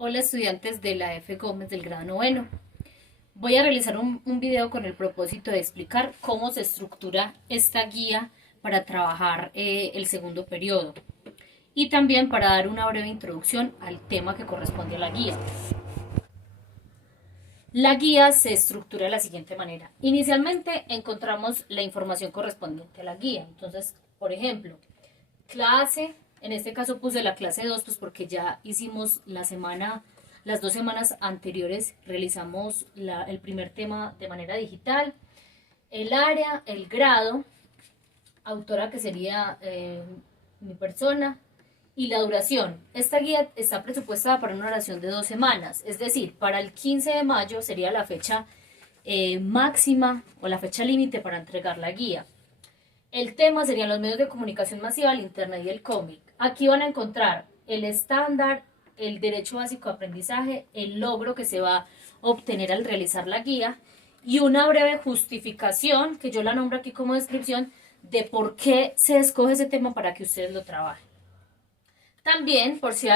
Hola estudiantes de la F. Gómez del grado noveno. Voy a realizar un video con el propósito de explicar cómo se estructura esta guía para trabajar el segundo periodo y también para dar una breve introducción al tema que corresponde a la guía. La guía se estructura de la siguiente manera. Inicialmente encontramos la información correspondiente a la guía. Entonces, por ejemplo, clase, en este caso puse la clase 2 pues porque ya hicimos las 2 semanas anteriores realizamos el primer tema de manera digital, el área, el grado, autora que sería mi persona, y la duración. Esta guía está presupuestada para una duración de 2 semanas, es decir, para el 15 de mayo sería la fecha máxima o la fecha límite para entregar la guía. El tema serían los medios de comunicación masiva, el internet y el cómic. Aquí van a encontrar el estándar, el derecho básico de aprendizaje, el logro que se va a obtener al realizar la guía y una breve justificación, que yo la nombro aquí como descripción, de por qué se escoge ese tema para que ustedes lo trabajen. También, por si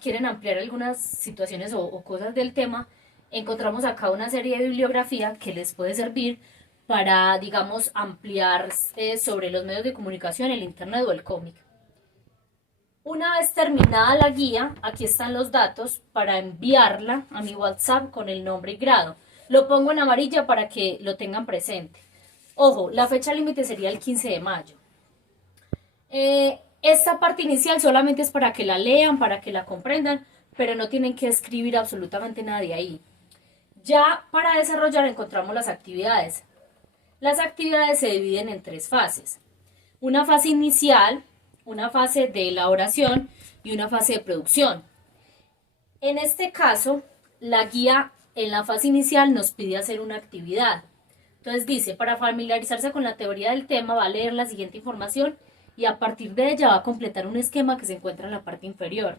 quieren ampliar algunas situaciones o cosas del tema, encontramos acá una serie de bibliografía que les puede servir para, digamos, ampliar sobre los medios de comunicación, el internet o el cómic. Una vez terminada la guía, aquí están los datos para enviarla a mi WhatsApp con el nombre y grado. Lo pongo en amarilla para que lo tengan presente. Ojo, la fecha límite sería el 15 de mayo. Esta parte inicial solamente es para que la lean, para que la comprendan, pero no tienen que escribir absolutamente nada de ahí. Ya para desarrollar encontramos las actividades. Las actividades se dividen en 3 fases. Una fase inicial, una fase de elaboración y una fase de producción. En este caso, la guía en la fase inicial nos pide hacer una actividad. Entonces dice, para familiarizarse con la teoría del tema va a leer la siguiente información y a partir de ella va a completar un esquema que se encuentra en la parte inferior.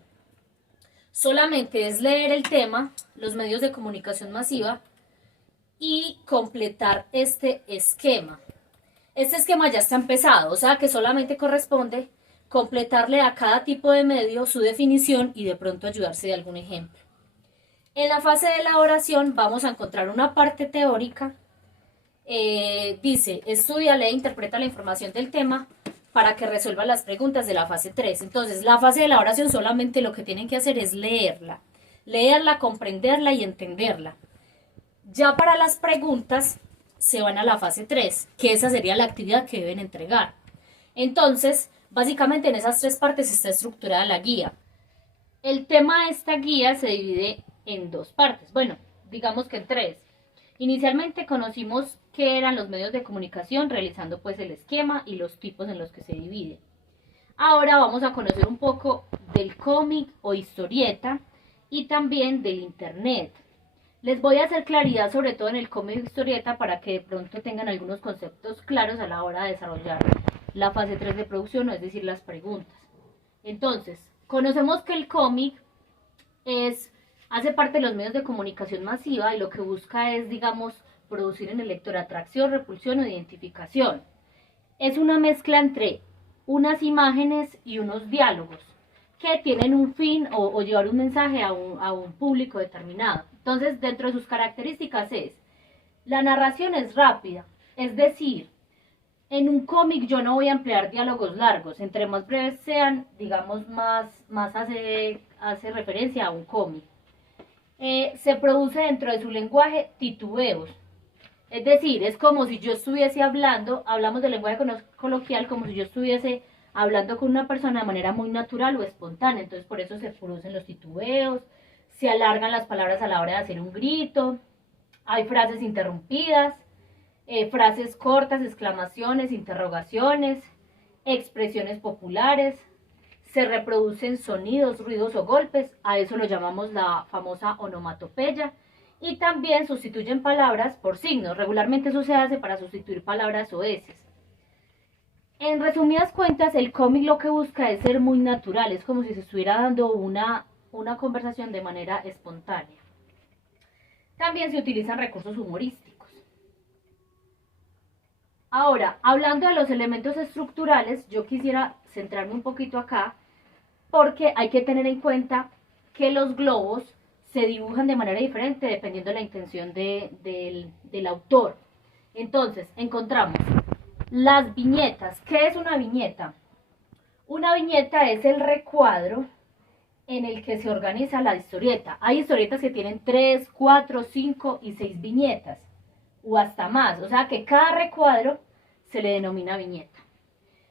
Solamente es leer el tema, los medios de comunicación masiva y completar este esquema. Este esquema ya está empezado, o sea que solamente corresponde completarle a cada tipo de medio su definición y de pronto ayudarse de algún ejemplo. En la fase de elaboración vamos a encontrar una parte teórica. Dice, estudia, lee e interpreta la información del tema para que resuelva las preguntas de la fase 3. Entonces, la fase de elaboración solamente lo que tienen que hacer es leerla, comprenderla y entenderla. Ya para las preguntas se van a la fase 3, que esa sería la actividad que deben entregar. Entonces, básicamente en esas 3 partes está estructurada la guía. El tema de esta guía se divide en 2 partes, bueno, digamos que en 3. Inicialmente conocimos qué eran los medios de comunicación, realizando pues el esquema y los tipos en los que se divide. Ahora vamos a conocer un poco del cómic o historieta y también del internet. Les voy a hacer claridad sobre todo en el cómic o historieta para que de pronto tengan algunos conceptos claros a la hora de desarrollar la fase 3 de producción, es decir, las preguntas. Entonces, conocemos que el cómic hace parte de los medios de comunicación masiva y lo que busca es, digamos, producir en el lector atracción, repulsión o identificación. Es una mezcla entre unas imágenes y unos diálogos que tienen un fin o llevar un mensaje a un público determinado. Entonces, dentro de sus características la narración es rápida, es decir, en un cómic yo no voy a emplear diálogos largos, entre más breves sean, digamos, más hace referencia a un cómic. Se produce dentro de su lenguaje titubeos, es decir, es como si yo estuviese hablamos del lenguaje coloquial como si yo estuviese hablando con una persona de manera muy natural o espontánea, entonces por eso se producen los titubeos, se alargan las palabras a la hora de hacer un grito, hay frases interrumpidas, frases cortas, exclamaciones, interrogaciones, expresiones populares, se reproducen sonidos, ruidos o golpes, a eso lo llamamos la famosa onomatopeya, y también sustituyen palabras por signos, regularmente eso se hace para sustituir palabras o eses. En resumidas cuentas, el cómic lo que busca es ser muy natural, es como si se estuviera dando una conversación de manera espontánea. También se utilizan recursos humorísticos. Ahora, hablando de los elementos estructurales, yo quisiera centrarme un poquito acá, porque hay que tener en cuenta que los globos se dibujan de manera diferente dependiendo de la intención del autor. Entonces, encontramos las viñetas. ¿Qué es una viñeta? Una viñeta es el recuadro en el que se organiza la historieta. Hay historietas que tienen 3, 4, 5 y 6 viñetas, o hasta más. O sea que cada recuadro se le denomina viñeta.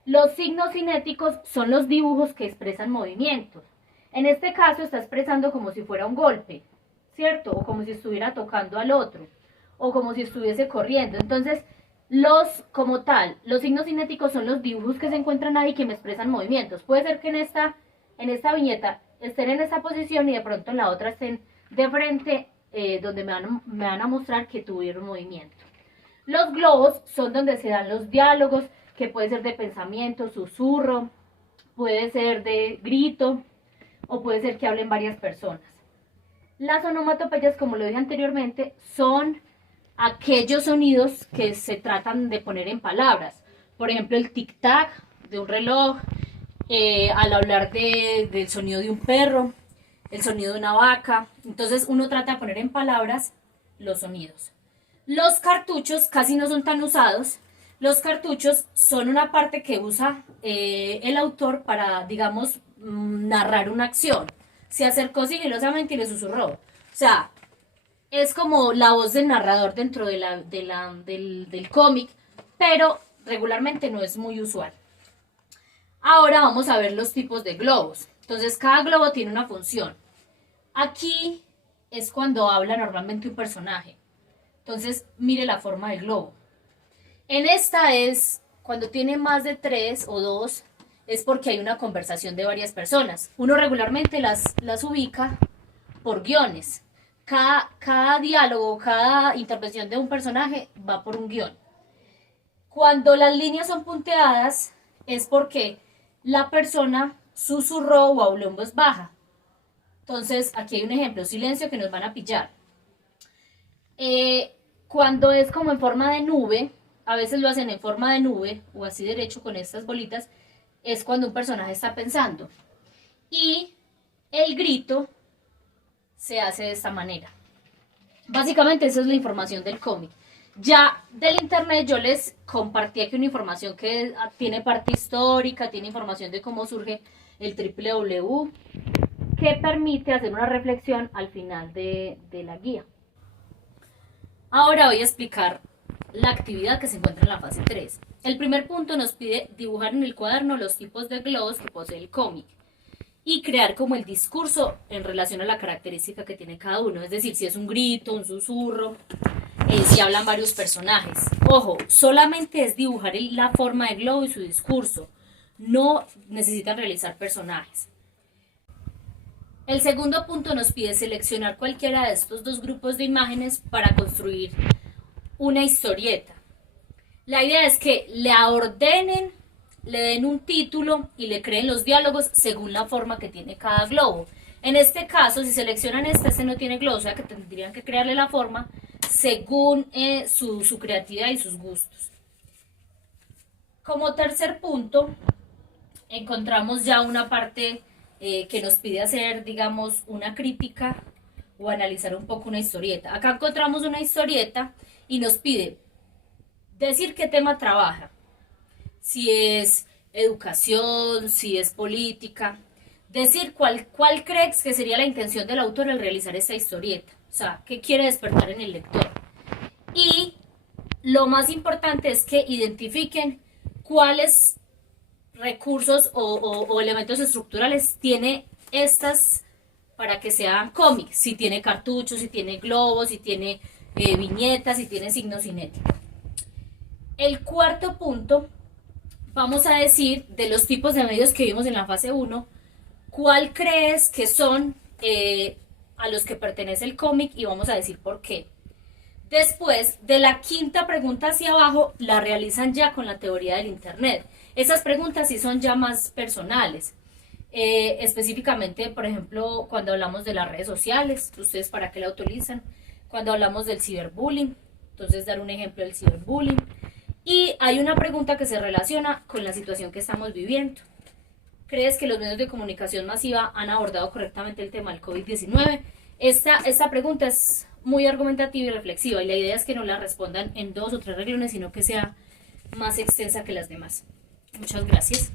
Los signos cinéticos son los dibujos que expresan movimientos. En este caso está expresando como si fuera un golpe, ¿cierto? O como si estuviera tocando al otro, o como si estuviese corriendo. Entonces, como tal, los signos cinéticos son los dibujos que se encuentran ahí que me expresan movimientos. Puede ser que en esta viñeta estén en esta posición y de pronto en la otra estén de frente, donde me van a mostrar que tuvieron movimiento. Los globos son donde se dan los diálogos, que puede ser de pensamiento, susurro, puede ser de grito, o puede ser que hablen varias personas. Las onomatopeyas, como lo dije anteriormente, son aquellos sonidos que se tratan de poner en palabras. Por ejemplo, el tic-tac de un reloj, al hablar del sonido de un perro, el sonido de una vaca. Entonces uno trata de poner en palabras los sonidos. Los cartuchos casi no son tan usados. Los cartuchos son una parte que usa el autor para, digamos, narrar una acción. Se acercó sigilosamente y le susurró. O sea, es como la voz del narrador dentro del cómic, pero regularmente no es muy usual. Ahora vamos a ver los tipos de globos. Entonces, cada globo tiene una función. Aquí es cuando habla normalmente un personaje. Entonces, mire la forma del globo. En esta es cuando tiene más de 3 o 2, es porque hay una conversación de varias personas. Uno regularmente las ubica por guiones. Cada diálogo, cada intervención de un personaje va por un guión. Cuando las líneas son punteadas es porque la persona susurró o habló en voz baja. Entonces, aquí hay un ejemplo, silencio, que nos van a pillar. Cuando es como en forma de nube, a veces lo hacen en forma de nube o así derecho con estas bolitas, es cuando un personaje está pensando. Y el grito se hace de esta manera. Básicamente esa es la información del cómic. Ya del internet yo les compartí aquí una información que tiene parte histórica, tiene información de cómo surge el www, que permite hacer una reflexión al final de la guía. Ahora voy a explicar la actividad que se encuentra en la fase 3. El primer punto nos pide dibujar en el cuaderno los tipos de globos que posee el cómic y crear como el discurso en relación a la característica que tiene cada uno, es decir, si es un grito, un susurro, si hablan varios personajes. Ojo, solamente es dibujar la forma del globo y su discurso, no necesitan realizar personajes. El segundo punto nos pide seleccionar cualquiera de estos dos grupos de imágenes para construir una historieta. La idea es que la ordenen, le den un título y le creen los diálogos según la forma que tiene cada globo. En este caso, si seleccionan este no tiene globo, o sea que tendrían que crearle la forma según su creatividad y sus gustos. Como tercer punto, encontramos ya una parte que nos pide hacer, digamos, una crítica o analizar un poco una historieta. Acá encontramos una historieta y nos pide decir qué tema trabaja, si es educación, si es política, decir cuál crees que sería la intención del autor al realizar esta historieta, o sea, qué quiere despertar en el lector. Y lo más importante es que identifiquen cuáles recursos o elementos estructurales tiene estas para que sean cómics, si tiene cartuchos, si tiene globos, si tiene viñetas, si tiene signos cinéticos. El cuarto punto, vamos a decir de los tipos de medios que vimos en la fase 1, ¿cuál crees que son a los que pertenece el cómic? Y vamos a decir por qué. Después, de la quinta pregunta hacia abajo, la realizan ya con la teoría del internet. Esas preguntas sí son ya más personales. Específicamente, por ejemplo, cuando hablamos de las redes sociales, ¿ustedes para qué la utilizan? Cuando hablamos del ciberbullying, entonces dar un ejemplo del ciberbullying. Y hay una pregunta que se relaciona con la situación que estamos viviendo. ¿Crees que los medios de comunicación masiva han abordado correctamente el tema del COVID-19? Esta pregunta es muy argumentativa y reflexiva y la idea es que no la respondan en 2 o 3 renglones, sino que sea más extensa que las demás. Muchas gracias.